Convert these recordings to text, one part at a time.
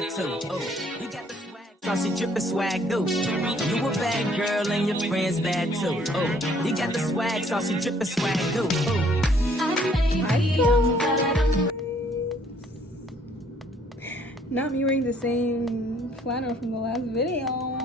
bad too. Oh, you got the swag, saucy drippin' swag dude. You a bad girl and your friends bad too. Oh, you got the swag, saucy drippin' swag dude. Not me wearing the same flannel from the last video.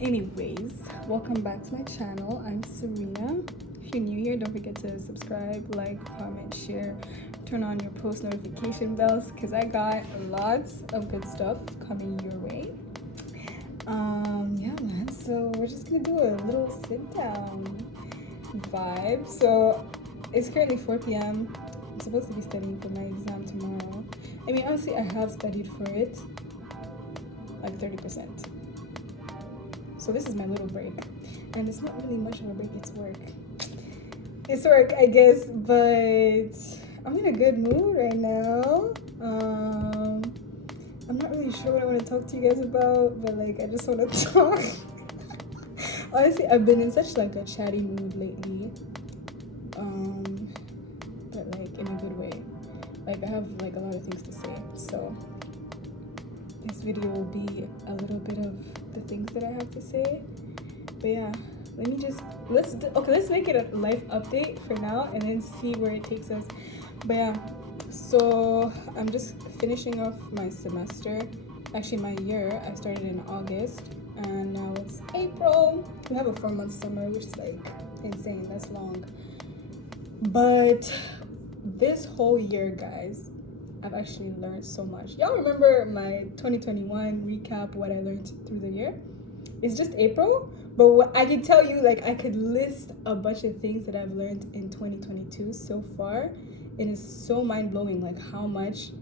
Anyways, welcome back to my channel. I'm Serena. If you're new here, don't forget to subscribe, like, comment, share, turn on your post notification bells because I got lots of good stuff coming your way. Yeah, man. So we're just gonna do a little sit down vibe. So it's currently 4 p.m. I'm supposed to be studying for my exam tomorrow. I mean, honestly, I have studied for it like 30%. So this is my little break. And it's not really much of a break, it's work. It's work, I guess, but I'm in a good mood right now. I'm not really sure what I want to talk to you guys about, but like I just want to talk. Honestly, I've been in such like a chatty mood lately. But like in a good way. Like I have like a lot of things to say. So this video will be a little bit of the things that I have to say. But yeah, let's make it a life update for now and then see where it takes us. But yeah, so I'm just finishing off my semester, actually my year. I started in August and now it's April. We have a 4-month summer, which is like insane. That's long. But this whole year, guys, I've actually learned so much. Y'all remember my 2021 recap, what I learned through the year? It's just April, but what I can tell you, like I could list a bunch of things that I've learned in 2022 so far. It is so mind-blowing, like how much,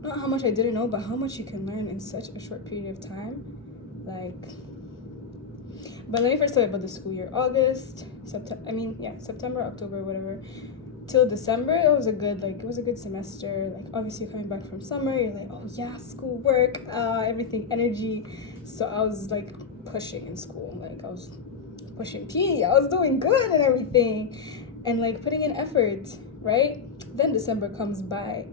not how much I didn't know, but how much you can learn in such a short period of time. Like, but let me first tell you about the school year. September, October, whatever, till December, it was a good semester. Like obviously you're coming back from summer, you're like, oh yeah, school, work, everything, energy. So I was like pushing in school, like I was pushing P, I was doing good and everything and like putting in effort, right? Then December comes by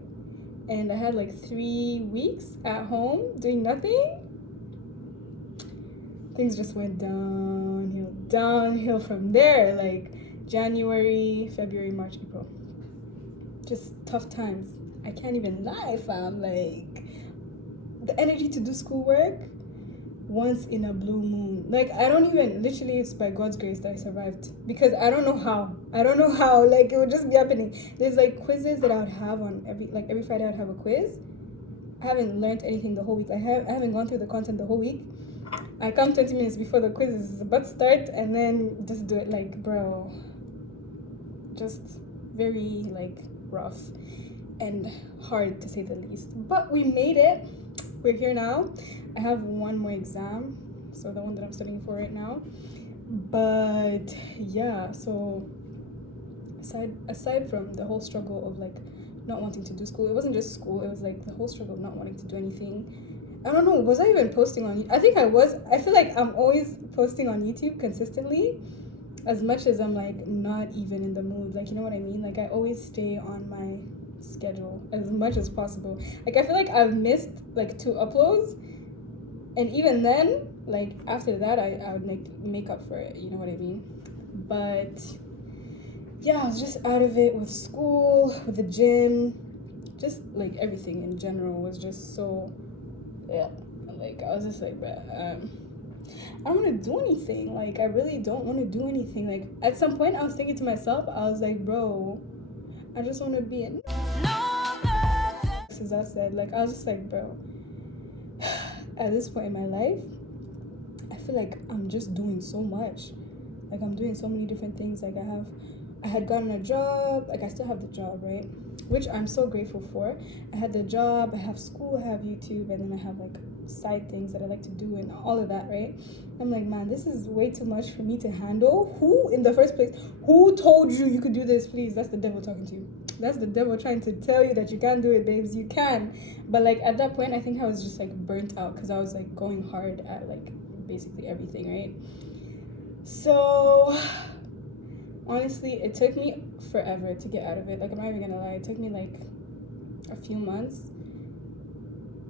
and I had like 3 weeks at home doing nothing. Things just went downhill from there. Like January, February, March, April. Just tough times. I can't even lie, fam. Like the energy to do schoolwork once in a blue moon. Like I don't even, literally it's by God's grace that I survived. Because I don't know how. Like it would just be happening. There's like quizzes that I would have on every Friday I would have a quiz. I haven't learned anything the whole week. I haven't gone through the content the whole week. I come 20 minutes before the quiz is about to start and then just do it. Like, bro, just very like rough and hard to say the least. But we made it. We're here now. I have one more exam, so the one that I'm studying for right now. But yeah, so aside from the whole struggle of like not wanting to do school, it wasn't just school, it was like the whole struggle of not wanting to do anything. I don't know, was I even posting on, I think I was. I feel like I'm always posting on YouTube consistently, as much as I'm like not even in the mood, like, you know what I mean? Like I always stay on my schedule as much as possible. Like I feel like I've missed like 2 uploads, and even then, like after that I would make up for it, you know what I mean? But yeah, I was just out of it with school, with the gym, just like everything in general was just so, yeah, like I was just like, I don't want to do anything. Like I really don't want to do anything. Like at some point I was thinking to myself, I was like, bro, I just want to be in. As I said, like I was just like, bro, at this point in my life, I feel like I'm just doing so much. Like I'm doing so many different things. Like I had gotten a job, like I still have the job, right? Which I'm so grateful for. I had the job, I have school, I have YouTube, and then I have like side things that I like to do and all of that, right? I'm like, man, this is way too much for me to handle. Who in the first place, who told you could do this? Please, that's the devil talking to you. That's the devil trying to tell you that you can't do it, babes. You can. But like at that point, I think I was just like burnt out because I was like going hard at like basically everything, right? So honestly, it took me forever to get out of it. Like I'm not even gonna lie, it took me like a few months.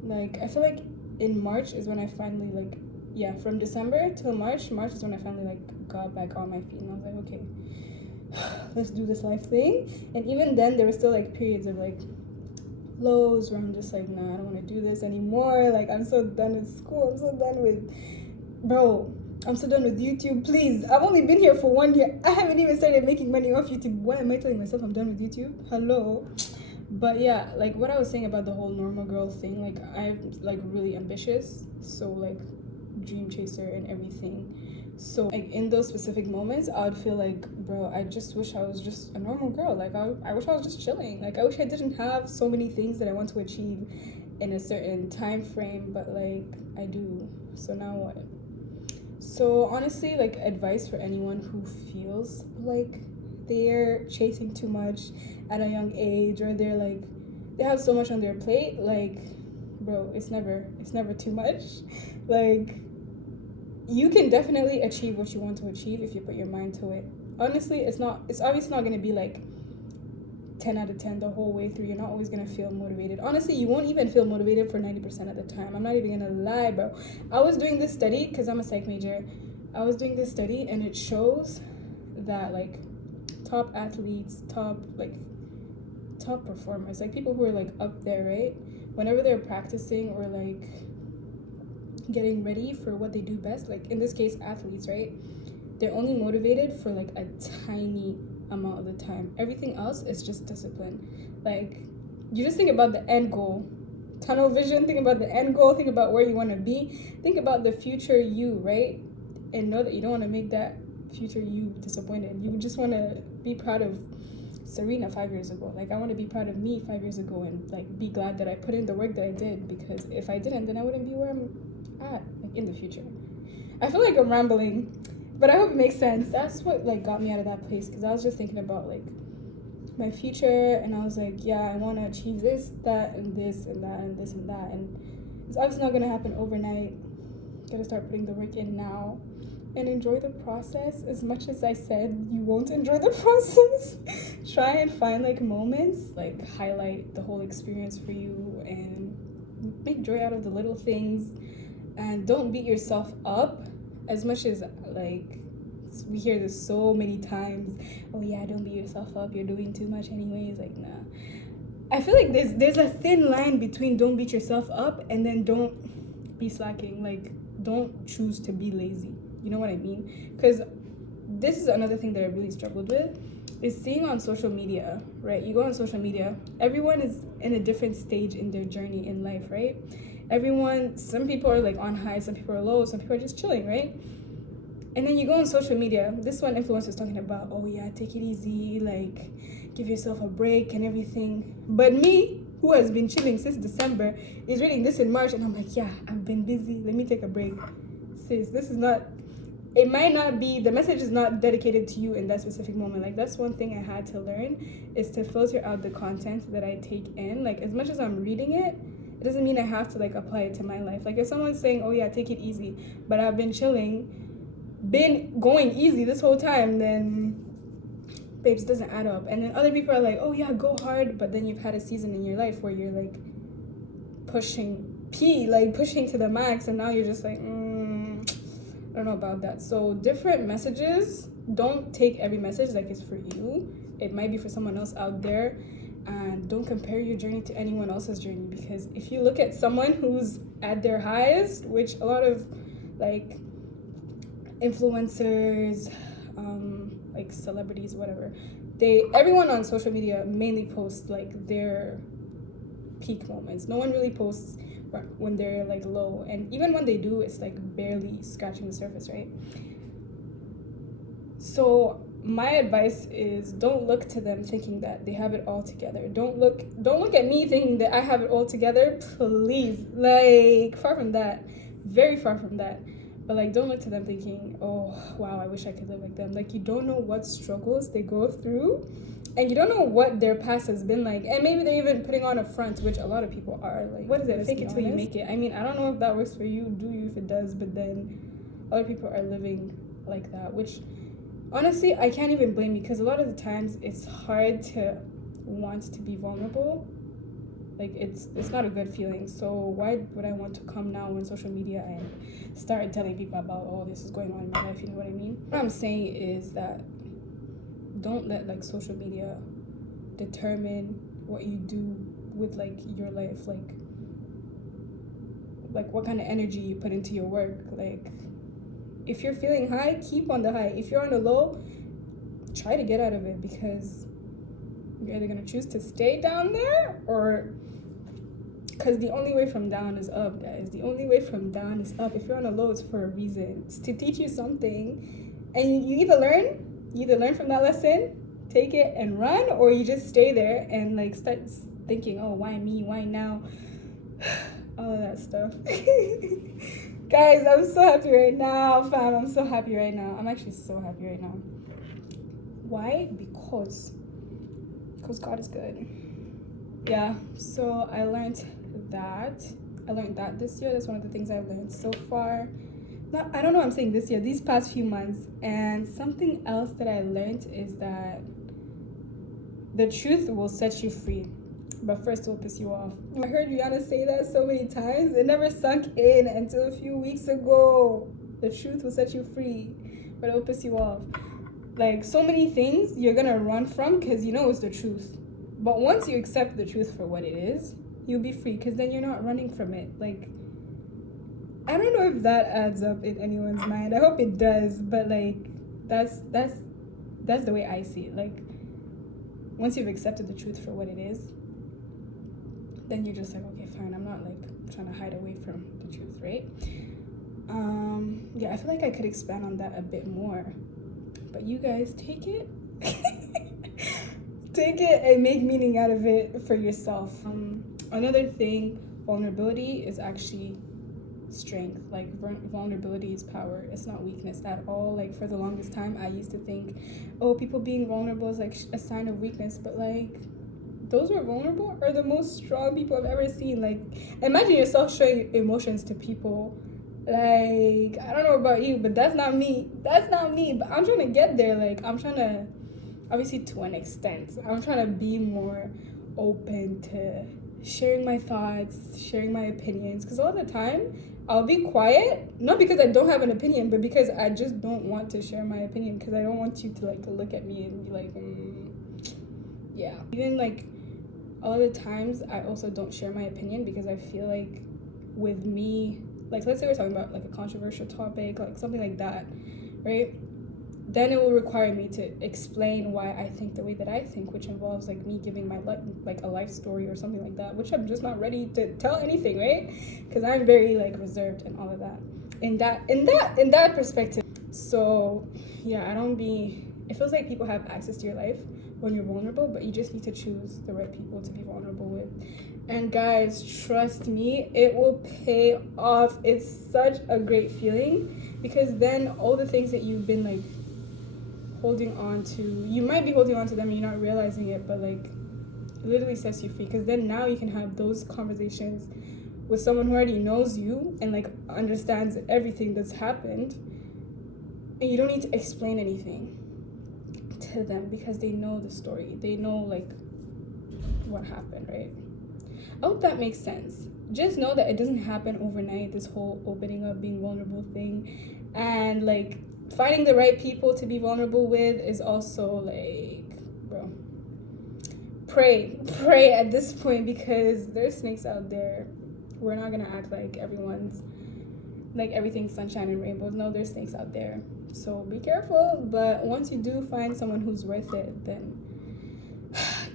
Like, I feel like in March is when I finally, like, yeah, from December till March is when I finally, like, got back on my feet. And I was like, okay, let's do this life thing. And even then, there were still, like, periods of, like, lows where I'm just like, nah, I don't want to do this anymore. Like, I'm so done with school. I'm so done with, bro, I'm so done with YouTube. Please, I've only been here for 1 year. I haven't even started making money off YouTube. Why am I telling myself I'm done with YouTube? Hello. But yeah, like what I was saying about the whole normal girl thing, like I'm like really ambitious, so like dream chaser and everything. So like in those specific moments, I would feel like, bro, I just wish I was just a normal girl. Like I wish I was just chilling. Like I wish I didn't have so many things that I want to achieve in a certain time frame, but like I do. So now what? So honestly, like advice for anyone who feels like they're chasing too much at a young age, or they're like they have so much on their plate, like bro, it's never too much. Like you can definitely achieve what you want to achieve if you put your mind to it. Honestly, it's obviously not going to be like 10 out of 10 the whole way through. You're not always going to feel motivated. Honestly, you won't even feel motivated for 90% of the time. I'm not even going to lie, bro. I was doing this study because I'm a psych major. I was doing this study and it shows that like top athletes, top performers, like people who are like up there, right? Whenever they're practicing or like getting ready for what they do best, like in this case athletes, right? They're only motivated for like a tiny amount of the time. Everything else is just discipline. Like you just think about the end goal, tunnel vision, think about the end goal, think about where you want to be, think about the future you, right? And know that you don't want to make that future you disappointed. You just want to be proud of Serena 5 years ago. Like I want to be proud of me 5 years ago and like be glad that I put in the work that I did, because if I didn't, then I wouldn't be where I'm at like in the future. I feel like I'm rambling, but I hope it makes sense. That's what like got me out of that place, because I was just thinking about like my future, and I was like, yeah, I want to achieve this, that, and this, and that, and this, and that, and it's obviously not going to happen overnight. Gotta start putting the work in now and enjoy the process. As much as I said you won't enjoy the process, try and find like moments, like highlight the whole experience for you and make joy out of the little things, and don't beat yourself up as much as like we hear this so many times. Oh yeah, don't beat yourself up, you're doing too much anyways. Like nah, I feel like there's a thin line between don't beat yourself up and then don't be slacking. Like don't choose to be lazy, you know what I mean? Because this is another thing that I really struggled with, is seeing on social media, right? You go on social media, everyone is in a different stage in their journey in life, right? Some people are like on high, some people are low, some people are just chilling, right? And then you go on social media, this one influencer is talking about, oh yeah, take it easy, like give yourself a break and everything. But me, who has been chilling since December, is reading this in March, and I'm like, yeah, I've been busy, let me take a break. Sis, this is not, it might not be, the message is not dedicated to you in that specific moment. Like that's one thing I had to learn, is to filter out the content that I take in. Like as much as I'm reading it, it doesn't mean I have to like apply it to my life. Like if someone's saying, oh yeah, take it easy, but I've been chilling, been going easy this whole time, then babes, doesn't add up. And then other people are like, oh yeah, go hard, but then you've had a season in your life where you're like pushing to the max, and now you're just like, I don't know about that. So different messages, don't take every message like it's for you. It might be for someone else out there, and don't compare your journey to anyone else's journey, because if you look at someone who's at their highest, which a lot of like influencers, like celebrities, whatever, everyone on social media mainly posts like their peak moments. No one really posts when they're like low, and even when they do, it's like barely scratching the surface, right? So my advice is, don't look to them thinking that they have it all together. Don't look at me thinking that I have it all together, please. Like far from that, very far from that. But like don't look to them thinking, oh wow, I wish I could live like them. Like you don't know what struggles they go through, and you don't know what their past has been like, and maybe they're even putting on a front, which a lot of people are. Like, what is it? Fake it till you make it. I mean, I don't know if that works for you. Do you if it does? But then other people are living like that, which honestly I can't even blame, because a lot of the times it's hard to want to be vulnerable Like, it's not a good feeling. So why would I want to come now on social media and start telling people about, oh, this is going on in my life, you know what I mean? What I'm saying is that don't let, like, social media determine what you do with, like, your life. Like what kind of energy you put into your work. Like, if you're feeling high, keep on the high. If you're on the low, try to get out of it, because you're either going to choose to stay down there, or because the only way from down is up, guys. The only way from down is up. If you're on a low, it's for a reason. It's to teach you something, and you either learn from that lesson, take it and run, or you just stay there and, like, start thinking, oh, why me, why now, all of that stuff. Guys, I'm so happy right now, fam. I'm so happy right now. I'm actually so happy right now. Why? Because God is good. Yeah, so I learned that this year. That's one of the things I've learned so far. I don't know, I'm saying this year, these past few months. And something else that I learned is that the truth will set you free, but first it will piss you off. I heard Rihanna say that so many times. It never sunk in until a few weeks ago. The truth will set you free, but it will piss you off. Like, so many things you're gonna run from because you know it's the truth. But once you accept the truth for what it is, you'll be free, because then you're not running from it. Like, I don't know if that adds up in anyone's mind. I hope it does, but, like, that's the way I see it. Like, once you've accepted the truth for what it is, then you're just like, okay, fine, I'm not, like, trying to hide away from the truth, right? Yeah, I feel like I could expand on that a bit more, but you guys take it take it and make meaning out of it for yourself. Another thing, vulnerability is actually strength. Like, vulnerability is power. It's not weakness at all. Like, for the longest time, I used to think, oh, people being vulnerable is, like, a sign of weakness. But, like, those who are vulnerable are the most strong people I've ever seen. Like, imagine yourself showing emotions to people. Like, I don't know about you, but that's not me. But I'm trying to get there. Like, I'm trying to, obviously to an extent, I'm trying to be more open to sharing my thoughts, sharing my opinions. Because all the time, I'll be quiet, not because I don't have an opinion, but because I just don't want to share my opinion, because I don't want you to, like, look at me and be like, yeah. Even, like, all the times, I also don't share my opinion because I feel like with me, like, let's say we're talking about, like, a controversial topic, like, something like that, right? Then it will require me to explain why I think the way that I think, which involves, like, me giving my like a life story or something like that, which I'm just not ready to tell anything, right? Because I'm very, like, reserved and all of that. In that perspective. So yeah, it feels like people have access to your life when you're vulnerable, but you just need to choose the right people to be vulnerable with. And guys, trust me, it will pay off. It's such a great feeling, because then all the things that you've been, like, holding on to, you might be holding on to them and you're not realizing it, but, like, it literally sets you free, because then now you can have those conversations with someone who already knows you and, like, understands everything that's happened, and you don't need to explain anything to them because they know the story, they know, like, what happened, right? I hope that makes sense. Just know that it doesn't happen overnight, this whole opening up, being vulnerable thing, and, like, finding the right people to be vulnerable with is also, like, bro, pray at this point, because there's snakes out there. We're not gonna act like everything's sunshine and rainbows. No, there's snakes out there, so be careful. But once you do find someone who's worth it, then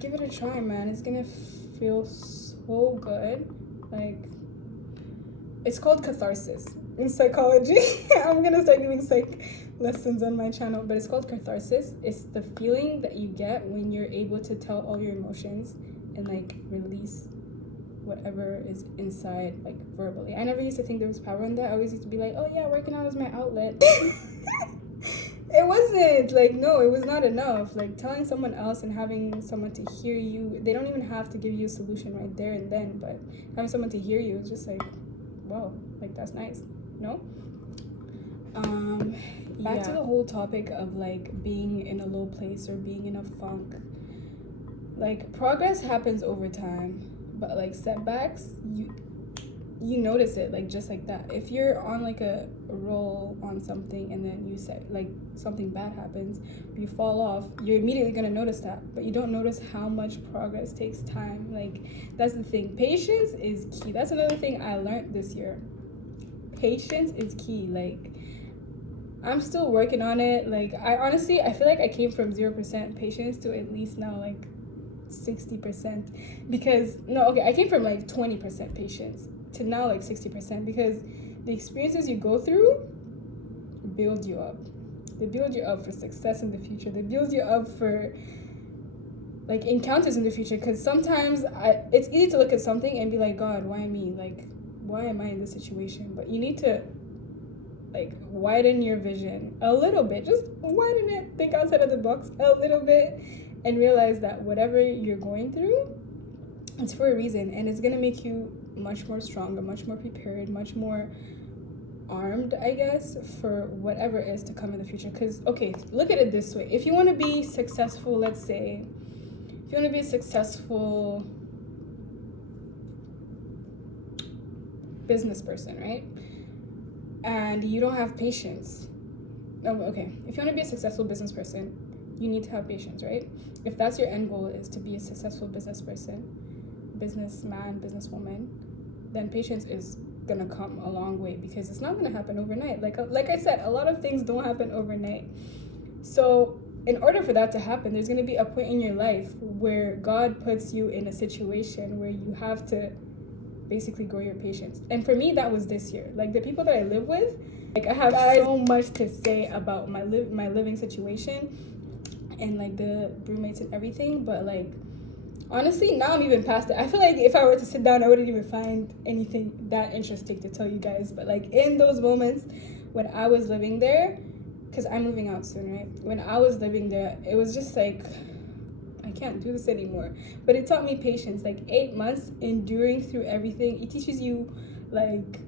give it a try, man. It's gonna feel so good. Like, it's called catharsis in psychology. I'm gonna start giving psych lessons on my channel, but it's called catharsis. It's the feeling that you get when you're able to tell all your emotions and, like, release whatever is inside, like, verbally. I never used to think there was power in that. I always used to be like, oh yeah, working out is my outlet. It wasn't, like, no, it was not enough. Like, telling someone else and having someone to hear you, they don't even have to give you a solution right there and then, but having someone to hear you is just like, wow, like, that's nice, no? Back to the whole topic of, like, being in a low place or being in a funk. Like, progress happens over time, but like setbacks, you notice it like just like that. If you're on like a roll on something and then you say like something bad happens, you fall off, you're immediately gonna notice that, but you don't notice how much progress takes time. Like that's the thing. Patience is key. That's another thing I learned this year. Patience is key. Like I'm still working on it. Like I feel like I came from 0% patience to at least now like 60%, because I came from like 20% patience to now like 60%, because the experiences you go through build you up. They build you up for success in the future. They build you up for like encounters in the future, because sometimes it's easy to look at something and be like, God, why me? Like, why am I in this situation? But you need to like widen your vision a little bit. Just widen it. Think outside of the box a little bit and realize that whatever you're going through, it's for a reason, and it's gonna make you much more stronger, much more prepared, much more armed, I guess, for whatever is to come in the future. Because, okay, look at it this way. If you want to be successful, let's say, if you want to be a successful business person, right? And you don't have patience. Okay, if you want to be a successful business person, you need to have patience, right? If that's your end goal, is to be a successful business person, businessman, businesswoman, then patience is gonna come a long way, because it's not gonna happen overnight. Like I said, a lot of things don't happen overnight. So in order for that to happen, there's gonna be a point in your life where God puts you in a situation where you have to basically grow your patience. And for me, that was this year. Like the people that I live with, like I have so much to say about my living situation and like the roommates and everything, but like honestly, now I'm even past it. I feel like if I were to sit down, I wouldn't even find anything that interesting to tell you guys. But like in those moments when I was living there, because I'm moving out soon, right? When I was living there, it was just like, I can't do this anymore. But it taught me patience. Like 8 months enduring through everything. It teaches you like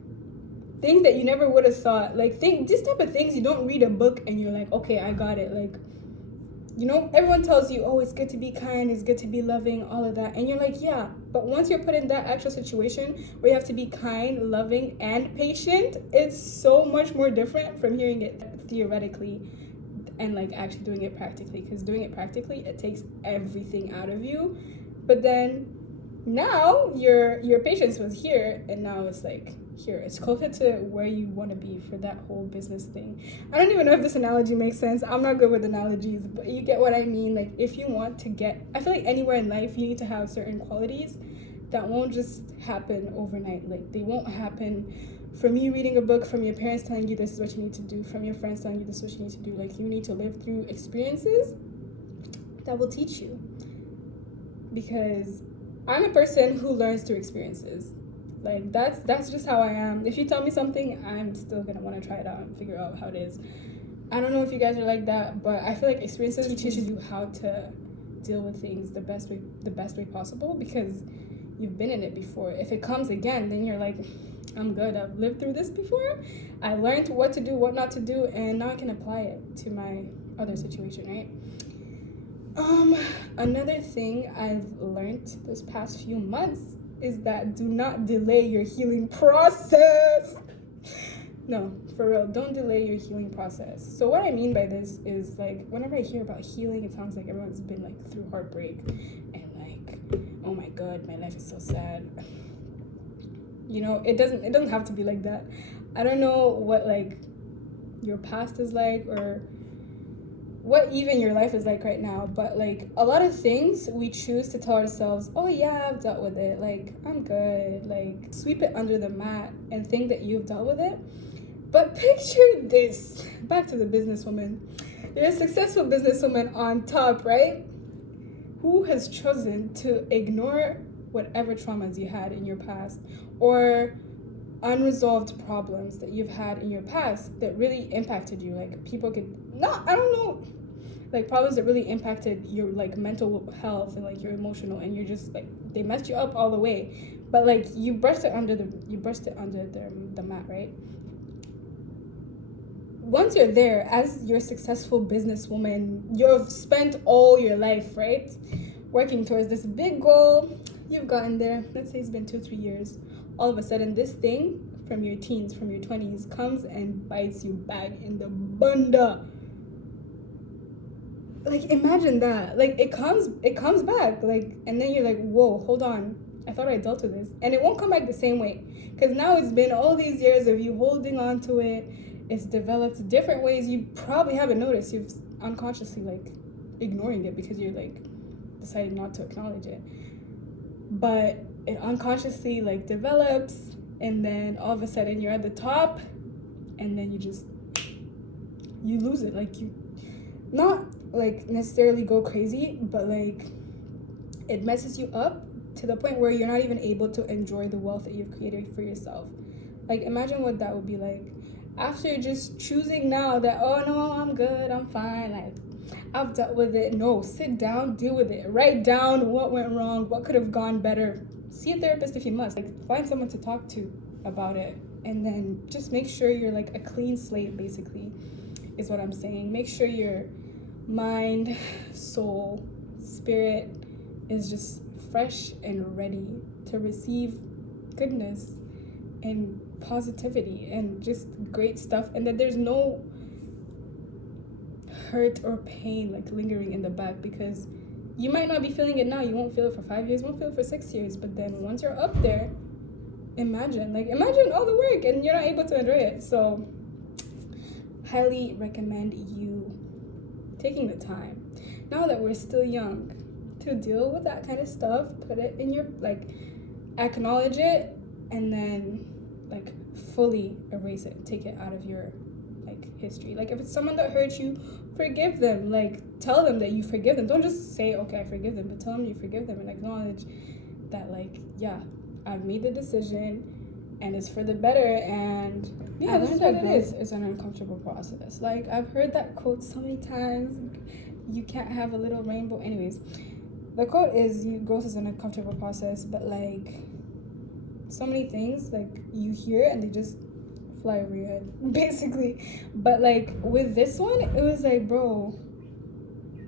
things that you never would have thought. Like this type of things, you don't read a book and you're like, okay, I got it. Like, you know, everyone tells you, oh, it's good to be kind, it's good to be loving, all of that. And you're like, yeah, but once you're put in that actual situation where you have to be kind, loving, and patient, it's so much more different from hearing it theoretically and like actually doing it practically. Because doing it practically, it takes everything out of you. But then now your patience was here, and now it's like here. It's closer to where you want to be for that whole business thing. I don't even know if this analogy makes sense. I'm not good with analogies, but you get what I mean. Like if you want to I feel like anywhere in life, you need to have certain qualities that won't just happen overnight. Like they won't happen from you reading a book, from your parents telling you this is what you need to do, from your friends telling you this is what you need to do. Like you need to live through experiences that will teach you. Because I'm a person who learns through experiences. Like that's just how I am. If you tell me something, I'm still gonna want to try it out and figure out how it is. I don't know if you guys are like that, but I feel like experiences teaches you how to deal with things the best way possible, because you've been in it before. If it comes again, then you're like, I'm good. I've lived through this before. I learned what to do, what not to do, and now I can apply it to my other situation, right? Another thing I've learned this past few months is that do not delay your healing process. No, for real, don't delay your healing process. So what I mean by this is like whenever I hear about healing, it sounds like everyone's been like through heartbreak and like, oh my God, my life is so sad. You know, it doesn't have to be like that. I don't know what like your past is like or what even your life is like right now, but like a lot of things we choose to tell ourselves, oh yeah, I've dealt with it, like I'm good, like sweep it under the mat and think that you've dealt with it. But picture this, back to the businesswoman. You're a successful businesswoman on top, right? Who has chosen to ignore whatever traumas you had in your past or unresolved problems that you've had in your past that really impacted you? Like people could I don't know, like problems that really impacted your like mental health and like your emotional, and you're just like they messed you up all the way, but like you brushed it under the mat, right? Once you're there as your successful businesswoman, you've spent all your life, right, working towards this big goal, you've gotten there. Let's say it's been 2-3 years. All of a sudden, this thing from your teens, from your 20s, comes and bites you back in the bunda. Like, imagine that. Like, it comes back. Like, and then you're like, whoa, hold on. I thought I dealt with this. And it won't come back the same way. Because now it's been all these years of you holding on to it. It's developed different ways you probably haven't noticed. You've unconsciously, like, ignoring it because you're, like, deciding not to acknowledge it. But it unconsciously, like, develops. And then all of a sudden you're at the top. And then you lose it. Like, you... Not, like, necessarily go crazy, but, like, it messes you up to the point where you're not even able to enjoy the wealth that you've created for yourself. Like, imagine what that would be like. After just choosing now that, oh, no, I'm good, I'm fine, like, I've dealt with it. No, sit down, deal with it. Write down what went wrong, what could have gone better. See a therapist if you must. Like, find someone to talk to about it. And then just make sure you're, like, a clean slate, basically, is what I'm saying. Make sure your mind, soul, spirit is just fresh and ready to receive goodness and positivity and just great stuff, and that there's no hurt or pain like lingering in the back, because you might not be feeling it now. You won't feel it for 5 years, won't feel it for 6 years, but then once you're up there, imagine all the work and you're not able to enjoy it. So highly recommend you taking the time, now that we're still young, to deal with that kind of stuff. Put it in your, like, acknowledge it, and then, like, fully erase it. Take it out of your, like, history. Like, if it's someone that hurt you, forgive them. Like, tell them that you forgive them. Don't just say, okay, I forgive them, but tell them you forgive them and acknowledge that, like, yeah, I've made the decision and it's for the better, and yeah, this is what it is. It's an uncomfortable process. Like, I've heard that quote so many times. You can't have a little rainbow. Anyways, the quote is, growth is an uncomfortable process, but, like, so many things, like, you hear and they just fly over your head, basically. But, like, with this one, it was like, bro,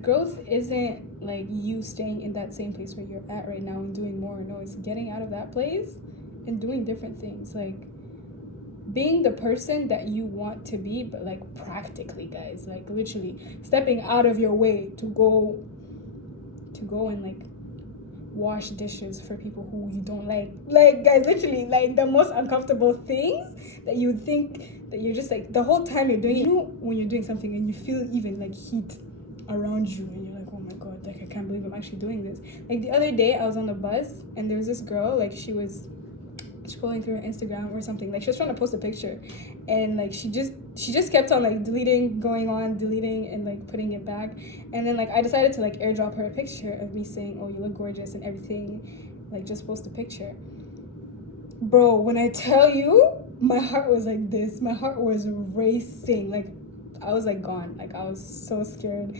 growth isn't, like, you staying in that same place where you're at right now and doing more. No, it's getting out of that place and doing different things. Like, being the person that you want to be, but, like, practically, guys. Like, literally stepping out of your way to go and, like, wash dishes for people who you don't like. Like, guys, literally, like, the most uncomfortable things that you would think that you're just, like, the whole time you're doing it. You know, when you're doing something and you feel even, like, heat around you and you're like, oh my god, like, I can't believe I'm actually doing this. Like, the other day I was on the bus and there was this girl, like, she was scrolling through her Instagram or something. Like, she was trying to post a picture, and, like, she just kept on, like, deleting and, like, putting it back. And then, like, I decided to, like, airdrop her a picture of me saying, oh, you look gorgeous and everything, like, just post a picture. Bro, when I tell you, my heart was like this. My heart was racing. Like, I was, like, gone. Like, I was so scared.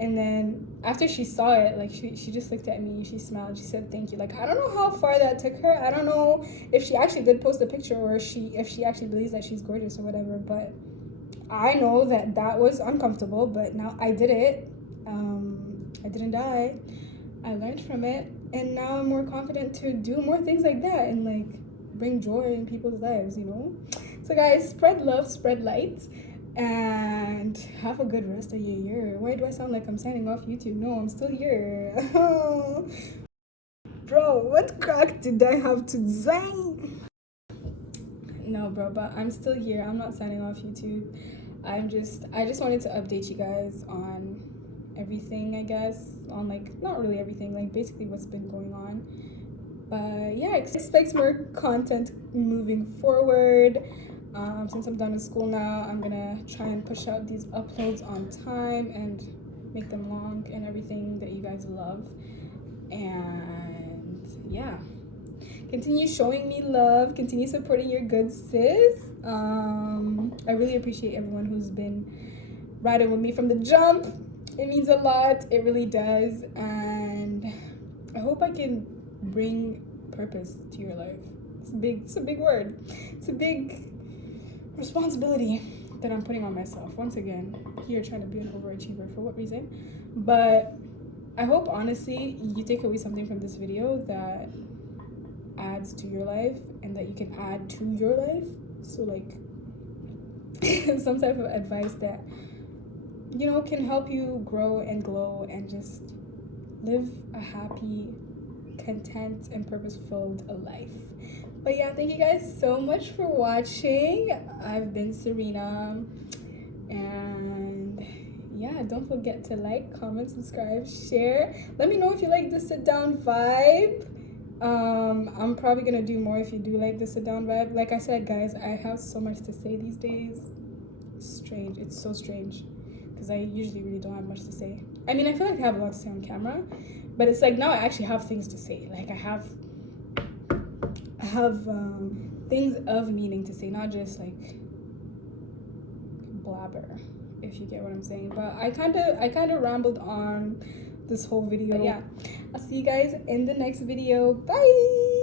And then after she saw it, like, she just looked at me, she smiled, she said thank you. Like, I don't know how far that took her. I don't know if she actually did post a picture, or if she actually believes that she's gorgeous or whatever, but I know that was uncomfortable, but now I did it. I didn't die. I learned from it, and now I'm more confident to do more things like that and, like, bring joy in people's lives, you know? So, guys, spread love, spread light, and have a good rest of your year. Why do I sound like I'm signing off YouTube? No, I'm still here. Bro, what crack did I have to say? No, bro, but I'm still here. I'm not signing off YouTube. I just wanted to update you guys on everything, I guess. On, like, not really everything, like, basically what's been going on. But yeah, expect more content moving forward. Since I'm done with school now, I'm gonna try and push out these uploads on time and make them long and everything that you guys love. And yeah, continue showing me love, continue supporting your good sis. I really appreciate everyone who's been riding with me from the jump. It means a lot, it really does. And I hope I can bring purpose to your life. It's a big word. It's a big responsibility that I'm putting on myself. Once again, here trying to be an overachiever, for what reason? But I hope honestly you take away something from this video that adds to your life and that you can add to your life. So like some type of advice that, you know, can help you grow and glow and just live a happy, content, and purpose-filled life. But yeah, thank you guys so much for watching. I've been Serena, and yeah, don't forget to like, comment, subscribe, share. Let me know if you like the sit down vibe. I'm probably gonna do more if you do like the sit down vibe. Like I said, guys, I have so much to say these days. Strange. It's so strange because I usually really don't have much to say. I mean, I feel like I have a lot to say on camera, but it's like now I actually have things to say. Like I have things of meaning to say, not just like blabber, if you get what I'm saying. But I kind of rambled on this whole video. But yeah, I'll see you guys in the next video. Bye.